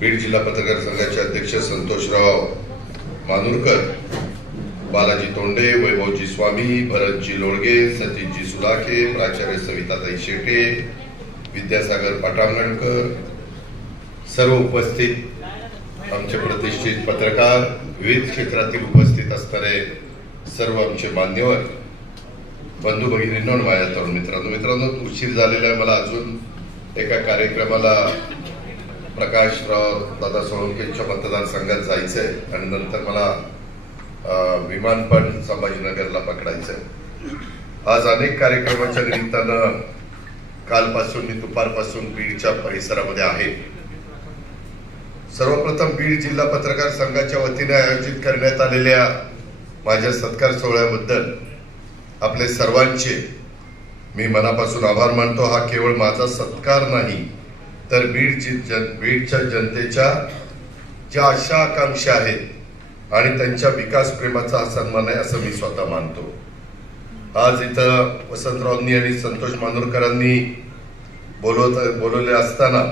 बीड जिल्हा पत्रकार संघाचे अध्यक्ष संतोषराव मानूरकर बालाजी तोंडे वैभवजी स्वामी भरतजी लोळगे सतीशजी सुलाखे प्राचार्य सविताताई शेटे विद्यासागर पाटांगणकर सर्व उपस्थित आमचे प्रतिष्ठित पत्रकार विविध क्षेत्रातील उपस्थित असणारे सर्व आमचे मान्यवर बंधू भगिनींनो माझ्या तरुण मित्रांनो मित्रांनो उशीर झालेला मला अजून एका कार्यक्रमाला प्रकाशराव दादा सोळंकेच्या मतदारसंघात जायचं आहे आणि नंतर मला विमानपण संभाजीनगरला पकडायचं आहे आज अनेक कार्यक्रमाच्या निमित्तानं कालपासून मी दुपारपासून बीडच्या परिसरामध्ये आहे सर्वप्रथम बीड जिल्हा पत्रकार संघाच्या वतीने आयोजित करण्यात आलेल्या माझ्या सत्कार सोहळ्याबद्दल आपले सर्वांचे मी मनापासून आभार मानतो हा केवळ माझा सत्कार नाही तर बीडची जन बीडच्या जनतेच्या ज्या आशा आकांक्षा आहेत आणि त्यांच्या विकास प्रेमाचा हा सन्मान आहे असं मी स्वतः मानतो आज इथं वसंतरावनी आणि संतोष मानोरकरांनी बोलवत बोलवले असताना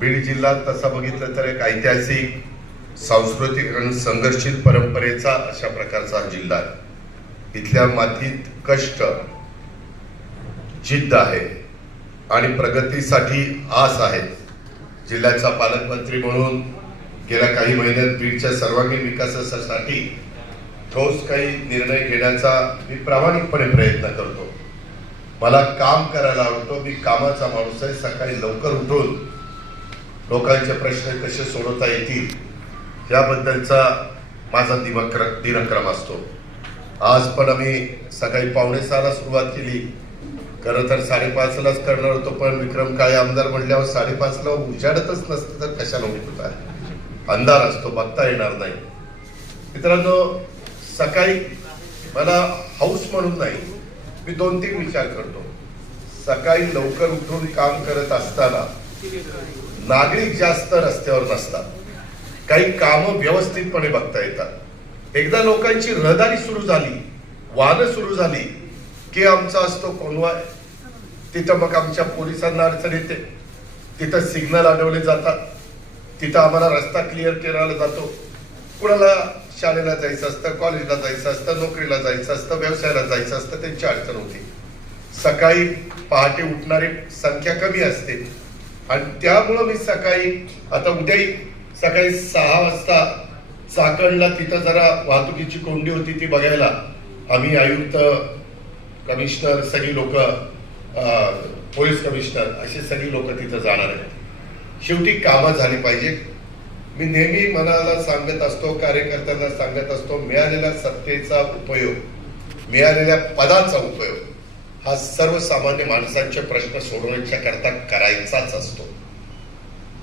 बीड जिल्ह्यात तसा बघितलं तर एक ऐतिहासिक सांस्कृतिक आणि संघर्षित परंपरेचा अशा प्रकारचा हा जिल्हा आहे इथल्या मातीत कष्ट जिद्द आहे आणि प्रगतीसाठी आस आहेत जिल्ह्याचा पालकमंत्री म्हणून गेल्या काही महिन्यात बीडच्या सर्वांगीण विकासासाठी ठोस काही निर्णय घेण्याचा मी प्रामाणिकपणे प्रयत्न करतो मला काम करायला आवडतो मी कामाचा माणूस आहे सकाळी लवकर उठून लोकांचे प्रश्न कसे सोडवता येतील याबद्दलचा माझा दिवक्र दिनक्रम असतो आज पण आम्ही सकाळी पावणे सहाला सुरुवात केली खरं तर साडेपाचलाच करणार होतो पण विक्रम काळे आमदार म्हणल्यावर साडेपाचला उजाडतच नसतं तर कशाला उठता अंधार असतो बघता येणार नाही मित्रांनो सकाळी मला हाऊस म्हणून नाही मी दोन तीन विचार करतो सकाळी लवकर उठून काम करत असताना नागरिक जास्त रस्त्यावर नसतात काही काम व्यवस्थितपणे बघता येतात एकदा लोकांची रहदारी सुरू झाली वाहनं सुरू झाली की आमचा असतो कोणवाय तिथं मग आमच्या पोलिसांना अडचण येते तिथं सिग्नल अडवले जातात तिथं आम्हाला रस्ता क्लिअर केला जातो कुणाला शाळेला जायचं असतं कॉलेजला जायचं असतं नोकरीला जायचं असतं व्यवसायाला जायचं असतं त्यांची अडचण होती सकाळी पहाटे उठणारी संख्या कमी असते आणि त्यामुळं मी सकाळी आता उद्याही सकाळी सहा वाजता चाकणला तिथं जरा वाहतुकीची कोंडी होती ती बघायला आम्ही आयुक्त कमिशनर सगळी लोक पोलीस कमिशनर अशी सगळी लोक तिथं जाणार आहेत शेवटी कामं झाली पाहिजे मी नेहमी मनाला सांगत असतो कार्यकर्त्यांना सांगत असतो मिळालेल्या सत्तेचा उपयोग मिळालेल्या पदाचा उपयोग हा सर्वसामान्य माणसांचे प्रश्न सोडवण्याच्या करता करायचाच असतो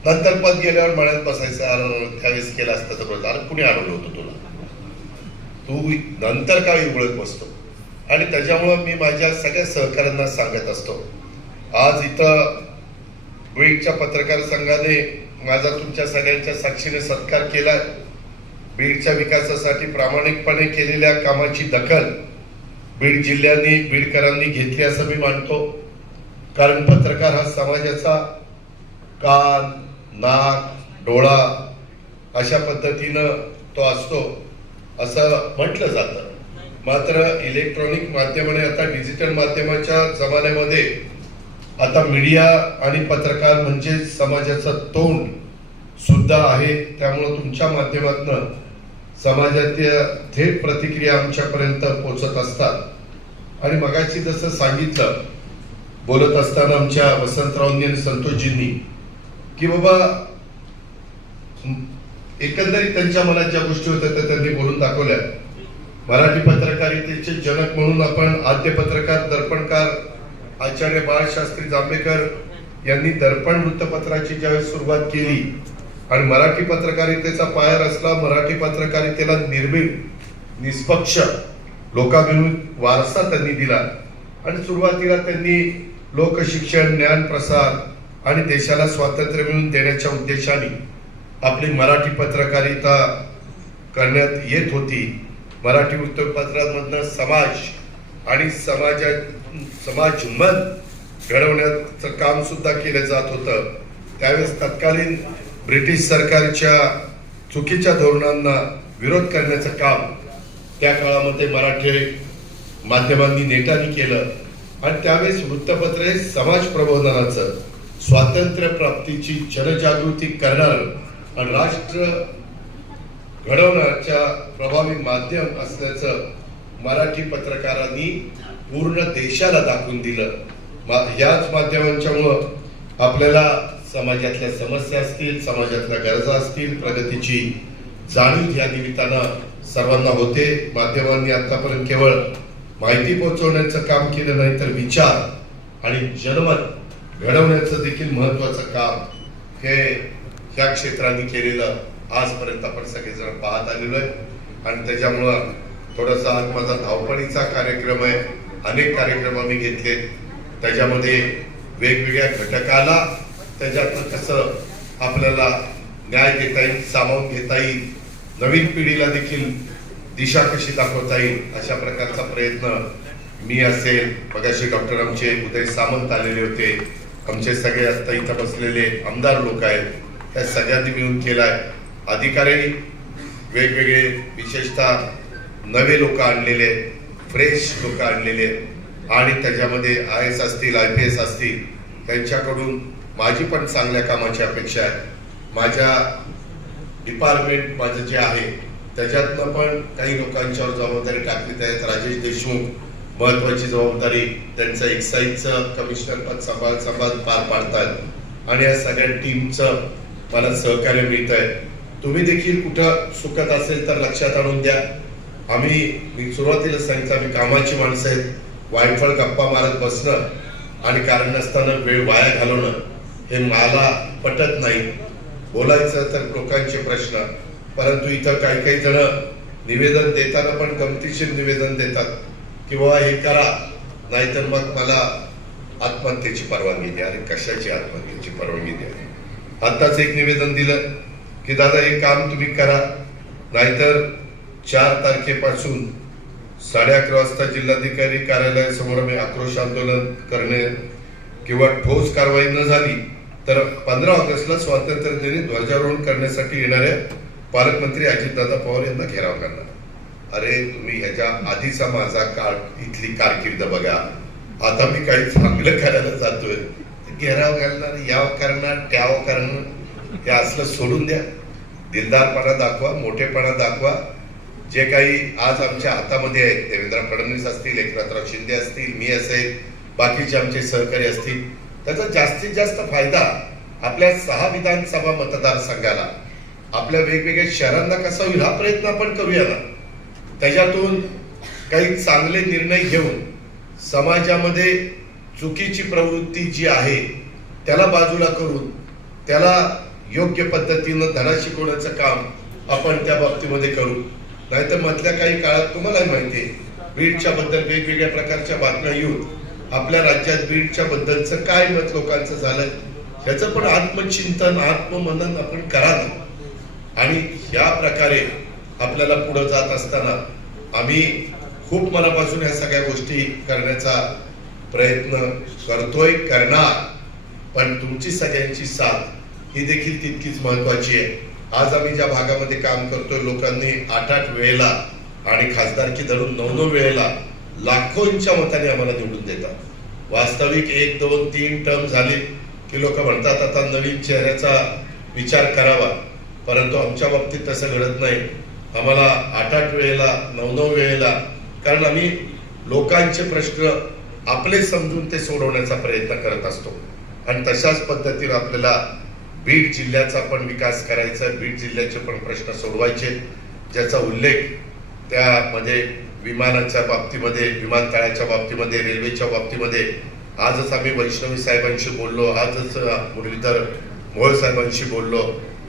नंतर पद गेल्यावर मळ्यात बसायचं त्यावेळेस केला असतं तर कुणी आढळलं होतं तुला तू नंतर काय उघडत बसतो आणि त्याच्यामुळं मी माझ्या सगळ्या सहकाऱ्यांना सांगत असतो आज इथं बीडच्या पत्रकार संघाने माझा तुमच्या सगळ्यांच्या साक्षीने सत्कार केला बीडच्या विकासासाठी प्रामाणिकपणे केलेल्या कामाची दखल बीड जिल्ह्यांनी बीडकरांनी घेतली असं मी मानतो कारण पत्रकार हा समाजाचा कान नाक डोळा अशा पद्धतीनं तो असतो असं म्हटलं जातं मात्र इलेक्ट्रॉनिक माध्यमाने आता डिजिटल माध्यमाच्या जमान्यामध्ये आता मीडिया आणि पत्रकार म्हणजे समाजाचं तोंड सुद्धा आहे त्यामुळं तुमच्या माध्यमातनं समाजाच्या थेट प्रतिक्रिया आमच्यापर्यंत पोचत असतात आणि मगाशी जसं सांगितलं बोलत असताना आमच्या वसंतरावनी आणि संतोषजींनी की बाबा एकंदरीत त्यांच्या मनात ज्या गोष्टी होत्या त्या त्यांनी बोलून दाखवल्या मराठी पत्रकारितेचे जनक म्हणून आपण आद्य पत्रकार दर्पणकार आचार्य बाळशास्त्री जांभेकर यांनी दर्पण वृत्तपत्राची ज्यावेळेस सुरुवात केली आणि मराठी पत्रकारितेचा पाया रचला मराठी पत्रकारितेला निर्भीड निष्पक्ष लोकाभिमुख वारसा त्यांनी दिला आणि सुरुवातीला त्यांनी लोकशिक्षण ज्ञान प्रसार आणि देशाला स्वातंत्र्य मिळवून देण्याच्या उद्देशाने आपली मराठी पत्रकारिता करण्यात येत होती मराठी वृत्तपत्रांमधनं समाज आणि समाजा समाज मन घडवण्याचं काम सुद्धा केलं जात होतं त्यावेळेस तत्कालीन ब्रिटिश सरकारच्या चुकीच्या धोरणांना विरोध करण्याचं काम त्या काळामध्ये मराठी माध्यमांनी नेटाने केलं आणि त्यावेळेस वृत्तपत्र हे समाज प्रबोधनाचं स्वातंत्र्य प्राप्तीची जनजागृती करणार आणि राष्ट्र घडवण्याच्या प्रभावी माध्यम असल्याचं मराठी पत्रकारांनी पूर्ण देशाला दाखवून दिलं मा याच माध्यमांच्यामुळं आपल्याला समाजातल्या समस्या असतील समाजातल्या गरजा असतील प्रगतीची जाणीव या निमित्तानं सर्वांना होते माध्यमांनी आतापर्यंत केवळ माहिती पोहोचवण्याचं काम केलं नाही तर विचार आणि जनमत घडवण्याचं देखील महत्वाचं काम हे ह्या क्षेत्रांनी केलेलं आजपर्यंत आपण सगळेजण पाहत आलेलो आहे आणि त्याच्यामुळं थोडासा आज माझा धावपळीचा कार्यक्रम आहे अनेक कार्यक्रम आम्ही घेतले त्याच्यामध्ये वेगवेगळ्या घटकाला त्याच्यातनं कसं आपल्याला न्याय देता येईल सामावून घेता येईल नवीन पिढीला देखील दिशा कशी दाखवता येईल अशा प्रकारचा प्रयत्न मी असेल मगाशी डॉक्टर आमचे उदय सामंत आलेले होते आमचे सगळे आता इथं बसलेले आमदार लोक आहेत त्या सगळ्यांनी मिळून केलाय अधिकारी वेगवेगळे विशेषतः नवे लोक आणलेले फ्रेश लोक आणलेले आणि त्याच्यामध्ये आय एस असतील आय पी एस असतील त्यांच्याकडून माझी पण चांगल्या कामाची अपेक्षा आहे माझ्या डिपार्टमेंट माझं जे आहे त्याच्यातनं पण काही लोकांच्यावर जबाबदारी टाकलीत आहेत राजेश देशमुख महत्वाची जबाबदारी त्यांचं एक्साईजचं कमिशनर पद सांभाळ सांभाळ पार पाडतात आणि या सगळ्या टीमचं मला सहकार्य मिळत आहे तुम्ही देखील कुठं सुकत असेल तर लक्षात आणून द्या आम्ही मी सुरुवातीला सांगितलं आम्ही कामाची माणसं आहेत वाईफळ गप्पा मारत बसणं आणि कारण नसताना वेळ वाया घालवणं हे मला पटत नाही बोलायचं तर लोकांचे प्रश्न परंतु इथं काही काही जण निवेदन देताना पण गमतीशीर निवेदन देतात किंवा हे करा नाहीतर मग मला आत्महत्येची परवानगी द्या आणि कशाची आत्महत्येची परवानगी द्या आत्ताच एक निवेदन दिलं की दादा हे काम तुम्ही करा नाहीतर चार तारखेपासून साडे अकरा वाजता जिल्हाधिकारी कार्यालयासमोर आम्ही आक्रोश आंदोलन करणे किंवा ठोस कारवाई न झाली तर पंधरा ऑगस्टला स्वातंत्र्य दिनी ध्वजारोहण करण्यासाठी येणाऱ्या पालकमंत्री अजितदादा पवार यांना घेराव करणार अरे तुम्ही ह्याच्या आधीचा माझा काळ इथली कारकीर्द बघा आता मी काही चांगलं करायला जातोय घेराव घालणार याव करणार त्याव करणार हे असलं सोडून द्या दिलदारपणा दाखवा मोठेपणा दाखवा जे काही आज आमच्या हातामध्ये आहेत देवेंद्र फडणवीस असतील एकनाथराव शिंदे असतील मी असेल बाकीचे आमचे सहकारी असतील त्याचा जास्तीत जास्त फायदा आपल्या सहा विधानसभा मतदारसंघाला आपल्या वेगवेगळ्या शहरांना कसा होईल हा प्रयत्न आपण करूया ना त्याच्यातून काही चांगले निर्णय घेऊन समाजामध्ये चुकीची प्रवृत्ती जी आहे त्याला बाजूला करून त्याला योग्य पद्धतीनं धडा शिकवण्याचं काम आपण त्या बाबतीमध्ये करू नाहीतर मधल्या काही काळात तुम्हालाही माहिती आहे बीडच्या बद्दल वेगवेगळ्या प्रकारच्या बातम्या येऊन आपल्या राज्यात बीडच्या बद्दलचं काय मत लोकांचं झालं ह्याचं पण आत्मचिंतन आत्ममनन आपण कराल आणि या प्रकारे आपल्याला पुढे जात असताना आम्ही खूप मनापासून ह्या सगळ्या गोष्टी करण्याचा प्रयत्न करतोय करणार पण तुमची सगळ्यांची साथ ही देखील तितकीच महत्वाची आहे आज आम्ही ज्या भागामध्ये काम करतोय लोकांनी आठ आठ वेळेला आणि खासदारकी धरून नऊ नऊ वेळेला लाखोंच्या मताने आम्हाला निवडून देतात वास्तविक एक दोन तीन टर्म झाले की लोक म्हणतात आता नवीन चेहऱ्याचा विचार करावा परंतु आमच्या बाबतीत तसं घडत नाही आम्हाला आठ आठ वेळेला नऊ नऊ वेळेला कारण आम्ही लोकांचे प्रश्न आपले समजून ते सोडवण्याचा प्रयत्न करत असतो आणि तशाच पद्धतीने आपल्याला बीड जिल्ह्याचा पण विकास करायचा बीड जिल्ह्याचे पण प्रश्न सोडवायचे ज्याचा उल्लेख त्यामध्ये म्हणजे विमानाच्या बाबतीमध्ये विमानतळाच्या बाबतीमध्ये रेल्वेच्या बाबतीमध्ये आजच आम्ही वैष्णवी साहेबांशी बोललो आजच मुरलीधर मोहळ साहेबांशी बोललो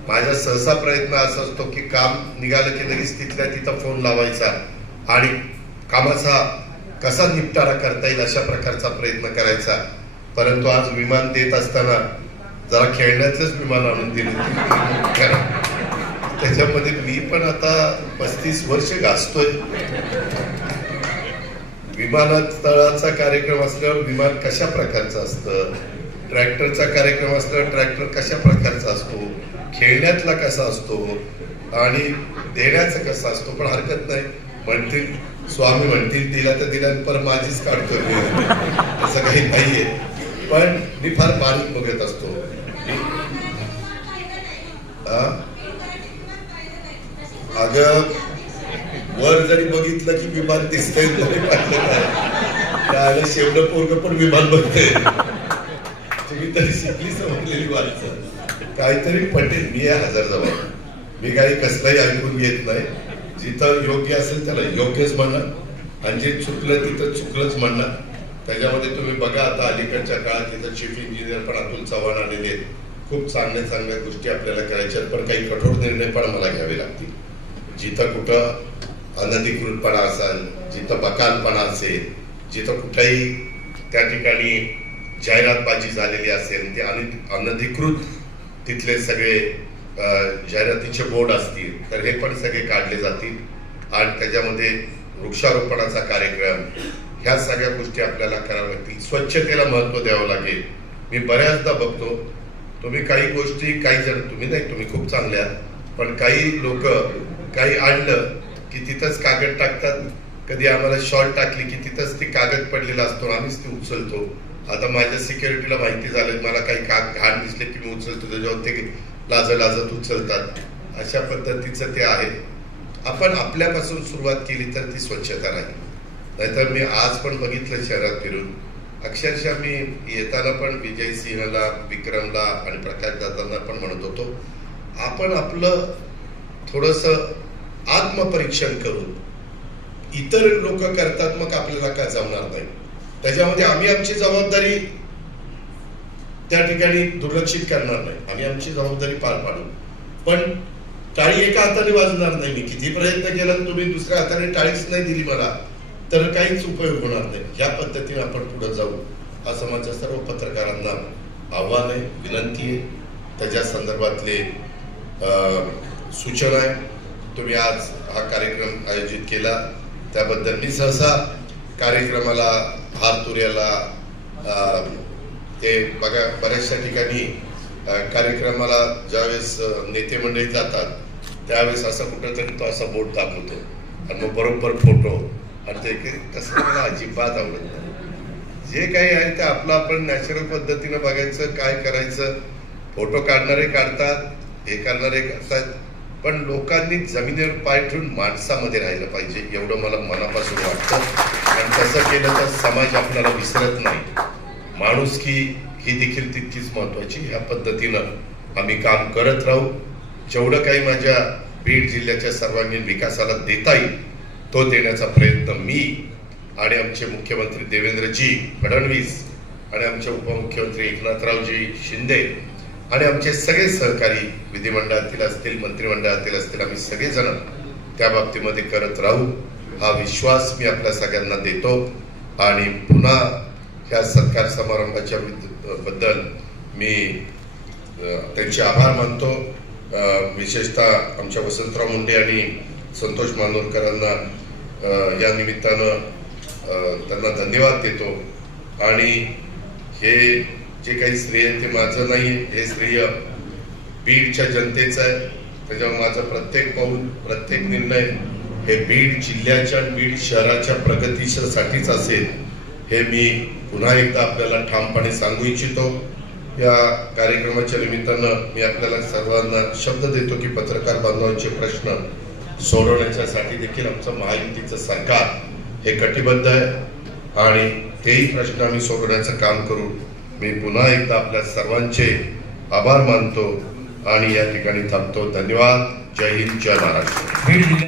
माझा सहसा प्रयत्न असा असतो की काम निघालं की लगेच तिथल्या तिथं फोन लावायचा आणि कामाचा कसा निपटारा करता येईल अशा प्रकारचा प्रयत्न करायचा परंतु आज विमान देत असताना जरा खेळण्याचंच मी मला आणून दिलं त्याच्यामध्ये मी पण आता पस्तीस वर्ष गाजतोय विमानतळाचा कार्यक्रम असल्यावर विमान कशा प्रकारचं असतं ट्रॅक्टरचा कार्यक्रम असल्यावर ट्रॅक्टर कशा प्रकारचा असतो खेळण्यातला कसा असतो आणि देण्याचा कसा असतो पण हरकत नाही म्हणतील स्वामी म्हणतील दिला तर दिला पर माझीच काढतोय असं काही नाहीये पण मी फार बारीक बघत असतो अग वर जरी बघितलं की विमान दिसतंय तरी पाहिलं काय शेवट पोरग पण विमान बघते तुम्ही तरी शिकली समजलेली माणसं काहीतरी पटेल मी आहे हजार जवळ मी काही कसलाही ऐकून घेत नाही जिथं योग्य असेल त्याला योग्यच म्हणणार आणि जे चुकलं तिथं चुकलंच म्हणणार त्याच्यामध्ये तुम्ही बघा आता अलीकडच्या काळात तिथं चीफ इंजिनियर पण अतुल चव्हाण आलेले आहेत खूप चांगल्या चांगल्या गोष्टी आपल्याला करायच्या पण काही कठोर निर्णय पण मला घ्यावे लागतील जिथं कुठं अनधिकृतपणा असेल जिथं बकालपणा असेल जिथं कुठेही त्या ठिकाणी जाहिरातबाजी झालेली असेल ते अनधिकृत तिथले सगळे जाहिरातीचे बोर्ड असतील तर हे पण सगळे काढले जातील आणि त्याच्यामध्ये वृक्षारोपणाचा कार्यक्रम ह्या सगळ्या गोष्टी आपल्याला कराव्या लागतील स्वच्छतेला महत्त्व द्यावं लागेल मी बऱ्याचदा बघतो तुम्ही काही गोष्टी काही जण तुम्ही नाही तुम्ही खूप चांगल्या पण काही लोक काही आणलं की तिथंच कागद टाकतात कधी आम्हाला शॉर्ट टाकली की तिथंच ती कागद पडलेला असतो आम्हीच ती उचलतो आता माझ्या सिक्युरिटीला माहिती झालं मला काही काग घाण दिसले की मी उचलतो त्याच्यावर ते लाज लाजत उचलतात अशा पद्धतीचं ते आहे आपण आपल्यापासून सुरुवात केली तर ती स्वच्छता राहील नाहीतर मी आज पण बघितलं शहरात फिरून अक्षरशः मी येताना पण विजय सिंहला विक्रमला आणि प्रकाश दादांना पण म्हणत होतो आपण आपलं थोडस आत्मपरीक्षण करून इतर लोक करतात मग आपल्याला काय जमणार नाही त्याच्यामध्ये आम्ही आमची जबाबदारी त्या ठिकाणी दुर्लक्षित करणार नाही आम्ही आमची जबाबदारी पार पाडू पण टाळी एका हाताने वाजणार नाही मी किती प्रयत्न केला तुम्ही दुसऱ्या हाताने टाळीच नाही दिली मला तर काहीच उपयोग होणार नाही या पद्धतीने आपण पुढे जाऊ असं माझ्या सर्व पत्रकारांना आव्हान आहे विनंती आहे त्याच्या संदर्भातले सूचना आहे तुम्ही आज हा कार्यक्रम आयोजित केला त्याबद्दल मी सहसा कार्यक्रमाला हार तुर्याला ते बघा बऱ्याचशा ठिकाणी कार्यक्रमाला ज्यावेळेस नेते मंडळी जातात त्यावेळेस असा कुठं तो असा बोट दाखवतो आणि मग बरोबर फोटो आणि की तसं मला अजिबात आवडत नाही जे काही आहे ते आपलं आपण नॅचरल पद्धतीनं बघायचं काय करायचं फोटो काढणारे काढतात हे करणारे करतात पण लोकांनी जमिनीवर पाय ठेवून माणसामध्ये राहिलं पाहिजे एवढं मला मनापासून वाटतं आणि तसं केलं तर समाज आपल्याला विसरत नाही माणूस की ही देखील तितकीच महत्वाची ह्या पद्धतीनं आम्ही काम करत राहू जेवढं काही माझ्या बीड जिल्ह्याच्या सर्वांगीण विकासाला देता येईल तो देण्याचा प्रयत्न मी आणि आमचे मुख्यमंत्री देवेंद्रजी फडणवीस आणि आमचे उपमुख्यमंत्री एकनाथरावजी शिंदे आणि आमचे सगळे सहकारी विधिमंडळातील असतील मंत्रिमंडळातील असतील आम्ही सगळेजण त्या बाबतीमध्ये करत राहू हा विश्वास मी आपल्या सगळ्यांना देतो आणि पुन्हा ह्या सत्कार समारंभाच्या बद्दल मी त्यांचे आभार मानतो विशेषतः आमच्या वसंतराव मुंडे आणि संतोष मानोरकरांना या निमित्तानं त्यांना धन्यवाद देतो आणि हे जे काही श्रेय ते माझं नाही हे श्रेय बीडच्या जनतेचं आहे त्याच्यामुळे माझं प्रत्येक पाऊल प्रत्येक निर्णय हे बीड जिल्ह्याच्या बीड शहराच्या प्रगतीसाठीच असेल हे मी पुन्हा एकदा आपल्याला ठामपणे सांगू इच्छितो या कार्यक्रमाच्या निमित्तानं मी आपल्याला सर्वांना शब्द देतो की पत्रकार बांधवांचे प्रश्न सोडवण्याच्यासाठी देखील आमचं महायुतीचं सरकार हे कटिबद्ध आहे आणि तेही प्रश्न आम्ही सोडवण्याचं काम करू मी पुन्हा एकदा आपल्या सर्वांचे आभार मानतो आणि या ठिकाणी थांबतो धन्यवाद जय हिंद जय महाराष्ट्र